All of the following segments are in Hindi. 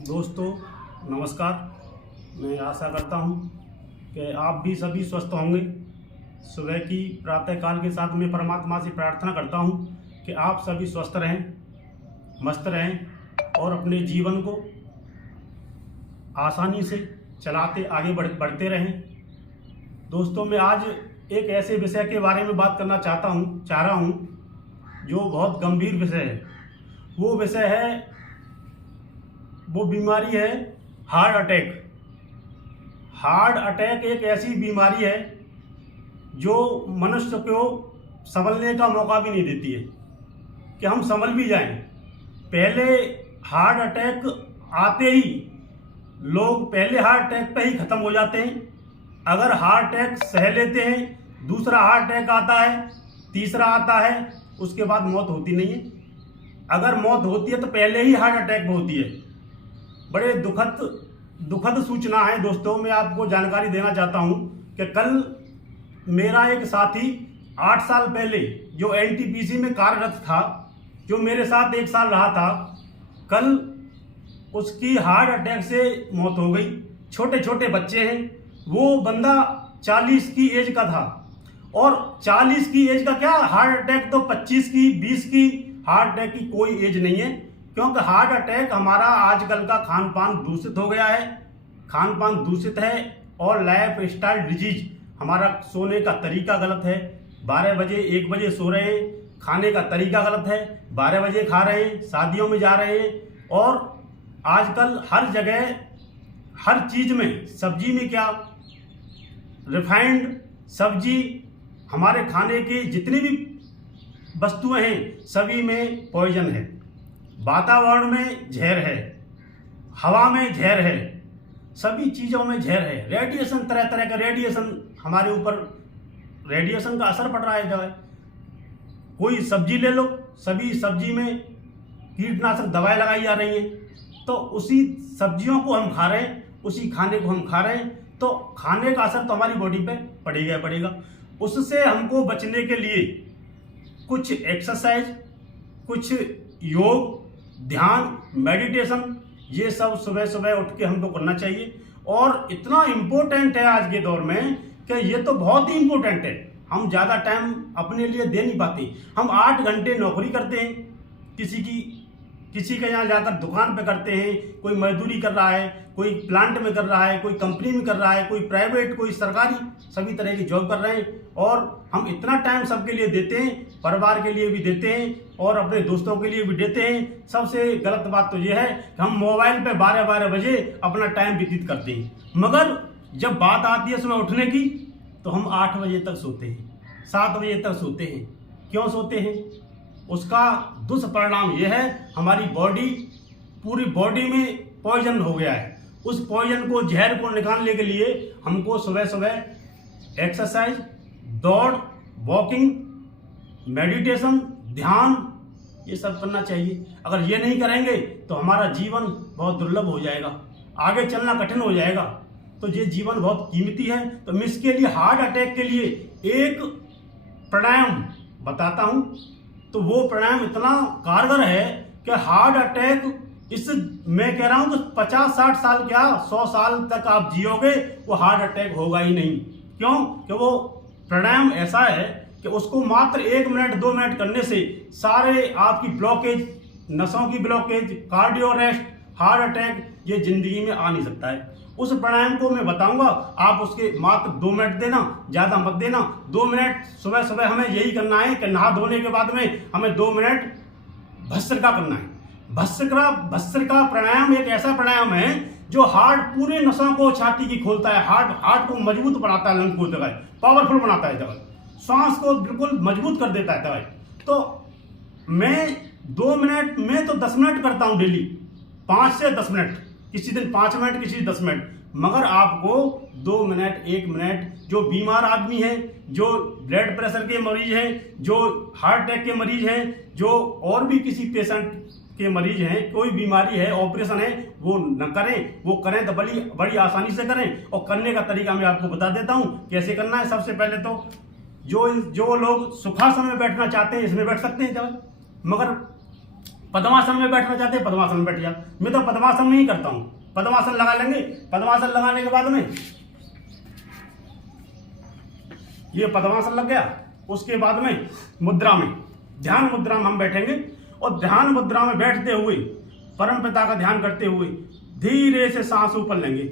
दोस्तों नमस्कार। मैं आशा करता हूं कि आप भी सभी स्वस्थ होंगे। सुबह की प्रातःकाल के साथ मैं परमात्मा से प्रार्थना करता हूं कि आप सभी स्वस्थ रहें, मस्त रहें और अपने जीवन को आसानी से चलाते आगे बढ़ते रहें। दोस्तों मैं आज एक ऐसे विषय के बारे में बात करना चाह रहा हूं जो बहुत गंभीर विषय है। वो बीमारी है हार्ट अटैक। हार्ट अटैक एक ऐसी बीमारी है जो मनुष्य को संभलने का मौका भी नहीं देती है कि हम संभल भी जाएं। पहले हार्ट अटैक आते ही लोग पहले हार्ट अटैक पे ही खत्म हो जाते हैं। अगर हार्ट अटैक सह लेते हैं, दूसरा हार्ट अटैक आता है, तीसरा आता है, उसके बाद मौत होती नहीं है। अगर मौत होती है तो पहले ही हार्ट अटैक में होती है। बड़े दुखद सूचना है दोस्तों। मैं आपको जानकारी देना चाहता हूं कि कल मेरा एक साथी 8 साल पहले जो एनटीपीसी में कार्यरत था, जो मेरे साथ 1 साल रहा था, कल उसकी हार्ट अटैक से मौत हो गई। छोटे छोटे बच्चे हैं। वो बंदा 40 की एज का था और 40 की एज का क्या, हार्ट अटैक तो 25 की 20 की हार्ट अटैक की कोई एज नहीं है। क्योंकि हार्ट अटैक हमारा आजकल का खान पान दूषित हो गया है। खान पान दूषित है और लाइफ स्टाइल डिजीज, हमारा सोने का तरीका गलत है। 12 बजे 1 बजे सो रहे हैं, खाने का तरीका गलत है, 12 बजे खा रहे हैं, शादियों में जा रहे हैं और आजकल हर जगह हर चीज में, सब्जी में क्या, रिफाइंड सब्जी, हमारे खाने के जितनी भी वस्तुएं हैं सभी में पॉइजन है। वातावरण में जहर है, हवा में जहर है, सभी चीजों में जहर है। रेडिएशन, तरह तरह का रेडिएशन हमारे ऊपर, रेडिएशन का असर पड़ रहा है। दवाई, कोई सब्जी ले लो, सभी सब्जी में कीटनाशक दवाएं लगाई जा रही हैं। तो उसी सब्जियों को हम खा रहे हैं, उसी खाने को हम खा रहे हैं, तो खाने का असर तो हमारी बॉडी पे पड़ेगा। उससे हमको बचने के लिए कुछ एक्सरसाइज, कुछ योग, ध्यान, मेडिटेशन, ये सब सुबह सुबह उठ के हमको करना चाहिए। और इतना इम्पोर्टेंट है आज के दौर में कि ये तो बहुत ही इम्पोर्टेंट है। हम ज़्यादा टाइम अपने लिए दे नहीं पाते। हम 8 घंटे नौकरी करते हैं, किसी के यहाँ जाकर दुकान पे करते हैं, कोई मजदूरी कर रहा है, कोई प्लांट में कर रहा है, कोई कंपनी में कर रहा है, कोई प्राइवेट, कोई सरकारी, सभी तरह की जॉब कर रहे हैं। और हम इतना टाइम सबके लिए देते हैं, परिवार के लिए भी देते हैं और अपने दोस्तों के लिए भी देते हैं। सबसे गलत बात तो ये है कि हम मोबाइल पे 12-12 बजे अपना टाइम व्यतीत करते हैं। मगर जब बात आती है सुबह उठने की तो हम 8 बजे तक सोते हैं, 7 बजे तक सोते हैं। क्यों सोते हैं? उसका दुष्परिणाम यह है, हमारी बॉडी, पूरी बॉडी में पॉइजन हो गया है। उस पॉइजन को, जहर को निकालने के लिए हमको सुबह सुबह एक्सरसाइज, दौड़, वॉकिंग, मेडिटेशन, ध्यान, ये सब करना चाहिए। अगर ये नहीं करेंगे तो हमारा जीवन बहुत दुर्लभ हो जाएगा, आगे चलना कठिन हो जाएगा। तो ये जीवन बहुत कीमती है। तो मैं इसके लिए, हार्ट अटैक के लिए एक प्राणायाम बताता हूं। तो वो प्राणायाम इतना कारगर है कि हार्ट अटैक, मैं कह रहा हूं कि 50-60 साल क्या, 100 साल तक आप जियोगे, वो हार्ट अटैक होगा ही नहीं। क्यों? कि वो प्राणायाम ऐसा है कि उसको मात्र 1 मिनट 2 मिनट करने से सारे आपकी ब्लॉकेज, नसों की blockage, cardio arrest, heart attack, ये जिंदगी में आ नहीं सकता है। उस प्राणायाम को मैं बताऊंगा, आप उसके मात्र 2 मिनट देना, ज्यादा मत देना। 2 मिनट सुबह सुबह हमें यही करना है कि नहा धोने के बाद में हमें 2 मिनट भस्त्रिका करना है। भस्त्रिका प्राणायाम एक ऐसा प्राणायाम है जो हार्ट, पूरे नसों को, छाती की खोलता है, हार्ट को मजबूत बनाता है, लंग को दवाई पावरफुल बनाता है, दवाई सांस को बिल्कुल मजबूत कर देता है दवाई। तो मैं 2 मिनट में तो 10 मिनट करता हूं डेली, 5 से 10 मिनट, किसी दिन 5 मिनट, किसी 10 मिनट। मगर आपको 2 मिनट, 1 मिनट, जो बीमार आदमी है, जो ब्लड प्रेशर के मरीज हैं, जो हार्ट अटैक के मरीज हैं, जो और भी किसी पेशेंट के मरीज हैं, कोई बीमारी है, ऑपरेशन है, वो न करें। वो करें तो बड़ी आसानी से करें। और करने का तरीका मैं आपको बता देता हूं कैसे करना है। सबसे पहले तो जो लोग सुखासन में बैठना चाहते हैं, इसमें बैठ सकते हैं, मगर पद्मासन में बैठना चाहते हैं पद्मासन में बैठ जा। मैं तो पद्मासन में ही करता हूँ। पद्मासन लगा लेंगे। पद्मासन लगाने के बाद में ये पद्मासन लग गया। उसके बाद में मुद्रा में, ध्यान मुद्रा में हम बैठेंगे और ध्यान मुद्रा में बैठते हुए परम पिता का ध्यान करते हुए धीरे से सांस ऊपर लेंगे।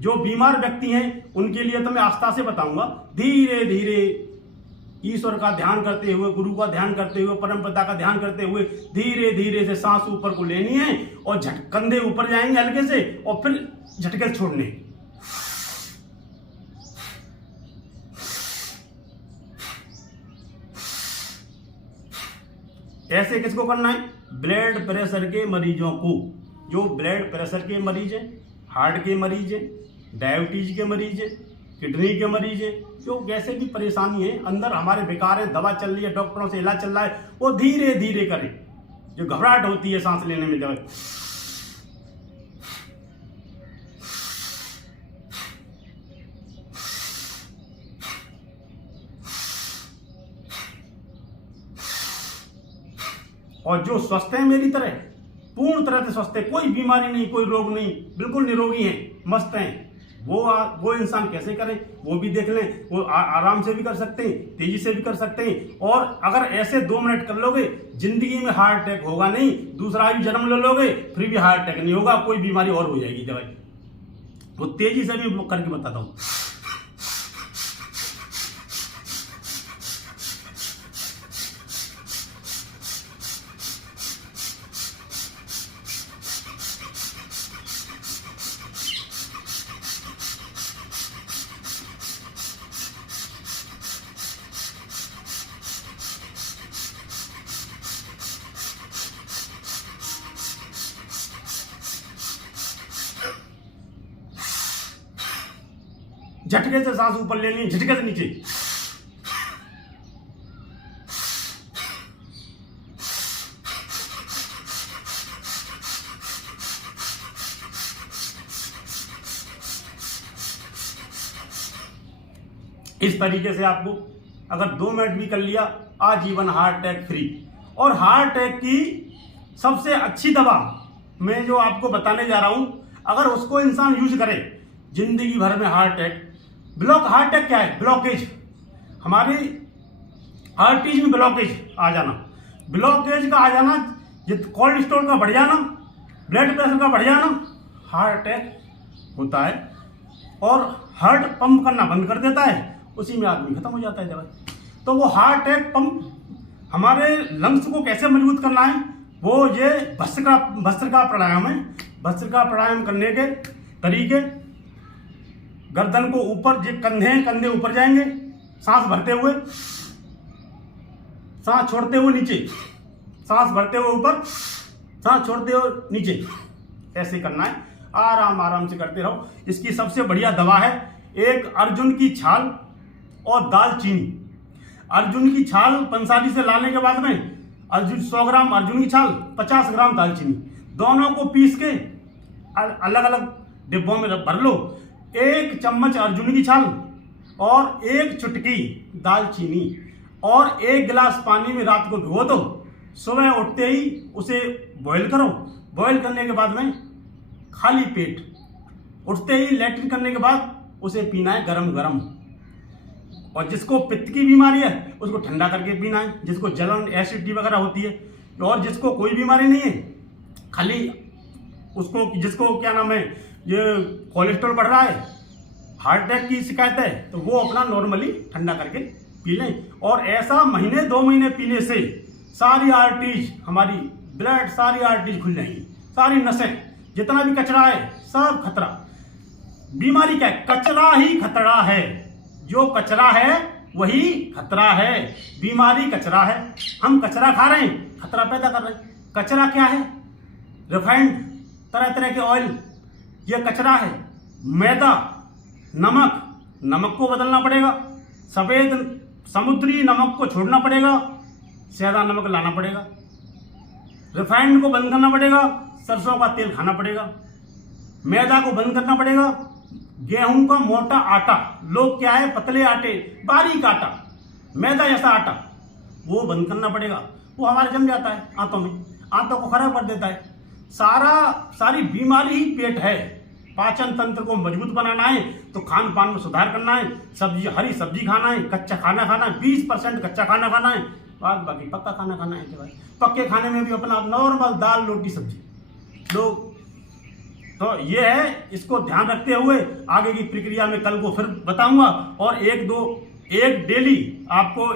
जो बीमार व्यक्ति हैं उनके लिए तो मैं आस्था से बताऊंगा। धीरे धीरे ईश्वर का ध्यान करते हुए, गुरु का ध्यान करते हुए, परम पिता का ध्यान करते हुए धीरे धीरे से सांस ऊपर को लेनी है और कंधे ऊपर जाएंगे हल्के से और फिर झटके छोड़ने। ऐसे किसको करना है? ब्लड प्रेशर के मरीजों को। जो ब्लड प्रेशर के मरीज हैं, हार्ट के मरीज हैं, डायबिटीज के मरीज हैं, किडनी के मरीज हैं, जो जैसे भी परेशानी है अंदर हमारे बेकार है, दवा चल रही है, डॉक्टरों से इलाज चल रहा है, वो धीरे धीरे करें। जो घबराहट होती है सांस लेने में, जब और जो स्वस्थ है मेरी तरह, पूर्ण तरह से स्वस्थ है, कोई बीमारी नहीं, कोई रोग नहीं, बिल्कुल निरोगी हैं, मस्त हैं, वो इंसान कैसे करें वो भी देख लें। वो आराम से भी कर सकते हैं, तेजी से भी कर सकते हैं। और अगर ऐसे 2 मिनट कर लोगे, जिंदगी में हार्ट अटैक होगा नहीं। दूसरा भी जन्म ले लोगे फिर भी हार्ट अटैक नहीं होगा, कोई बीमारी और हो जाएगी दवाई। वो तेजी से भी करके बताता हूँ। झटके से सांस ऊपर लेनी है, झटके से नीचे। इस तरीके से आपको अगर 2 मिनट भी कर लिया, आजीवन हार्ट अटैक फ्री। और हार्ट अटैक की सबसे अच्छी दवा मैं जो आपको बताने जा रहा हूं, अगर उसको इंसान यूज करे जिंदगी भर में हार्ट अटैक हार्ट अटैक क्या है? ब्लॉकेज, हमारी आर्टरीज में ब्लॉकेज आ जाना, ब्लॉकेज का आ जाना, कोलेस्ट्रॉल का बढ़ जाना, ब्लड प्रेशर का बढ़ जाना, हार्ट अटैक होता है। और हार्ट पंप करना बंद कर देता है, उसी में आदमी खत्म हो जाता है दवाई। तो वो हार्ट अटैक पंप हमारे लंग्स को कैसे मजबूत करना है, वो ये भस्त्रिका प्राणायाम है। भस्त्रिका प्राणायाम करने के तरीके, गर्दन को ऊपर, कंधे ऊपर जाएंगे, सांस भरते हुए, सांस छोड़ते हुए नीचे, सांस भरते हुए ऊपर, सांस छोड़ते हुए नीचे, ऐसे करना है। आराम आराम से करते रहो। इसकी सबसे बढ़िया दवा है एक अर्जुन की छाल और दालचीनी। अर्जुन की छाल पंसारी से लाने के बाद में 100 ग्राम अर्जुन की छाल, 50 ग्राम दालचीनी, दोनों को पीस के अलग अलग डिब्बों में भर लो। 1 चम्मच अर्जुन की छाल और 1 चुटकी दालचीनी और 1 गिलास पानी में रात को भिगो दो। सुबह उठते ही उसे बॉईल करो। बॉईल करने के बाद में खाली पेट उठते ही लैट्रिन करने के बाद उसे पीना है गरम गरम। और जिसको पित्त की बीमारी है उसको ठंडा करके पीना है, जिसको जलन एसिडिटी वगैरह होती है। और जिसको कोई बीमारी नहीं है, खाली उसको, जिसको क्या नाम है, ये कोलेस्ट्रॉल बढ़ रहा है, हार्ट अटैक की शिकायत है, तो वो अपना नॉर्मली ठंडा करके पी लें। और ऐसा महीने 2 महीने पीने से सारी आर्टरीज, हमारी ब्लड, सारी आर्टरीज खुल जाएंगी, सारी नसें, जितना भी कचरा है सब खतरा। बीमारी क्या है? कचरा ही खतरा है। जो कचरा है वही खतरा है। बीमारी कचरा है, हम कचरा खा रहे हैं, खतरा पैदा कर रहे हैं। कचरा क्या है? रिफाइंड, तरह तरह के ऑयल, ये कचरा है। मैदा, नमक को बदलना पड़ेगा, सफेद समुद्री नमक को छोड़ना पड़ेगा, सादा नमक लाना पड़ेगा, रिफाइंड को बंद करना पड़ेगा, सरसों का तेल खाना पड़ेगा, मैदा को बंद करना पड़ेगा, गेहूं का मोटा आटा, लोग क्या है पतले आटे, बारीक आटा, मैदा जैसा आटा, वो बंद करना पड़ेगा। वो हमारे जम जाता है आंतों में, आंतों को खराब कर देता है। सारी बीमारी ही पेट है। पाचन तंत्र को मजबूत बनाना है तो खान पान में सुधार करना है, हरी सब्जी खाना है, कच्चा खाना खाना है, 20% कच्चा खाना खाना है, बाकी पक्का खाना खाना है। भाई पक्के खाने में भी अपना नॉर्मल दाल रोटी सब्जी लोग, तो ये है। इसको ध्यान रखते हुए आगे की प्रक्रिया में कल को फिर बताऊंगा। और एक डेली आपको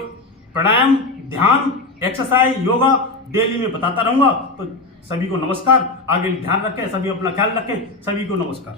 प्राणायाम, ध्यान, एक्सरसाइज, योगा डेली में बताता रहूंगा। तो सभी को नमस्कार। आगे ध्यान रखें, सभी अपना ख्याल रखें। सभी को नमस्कार।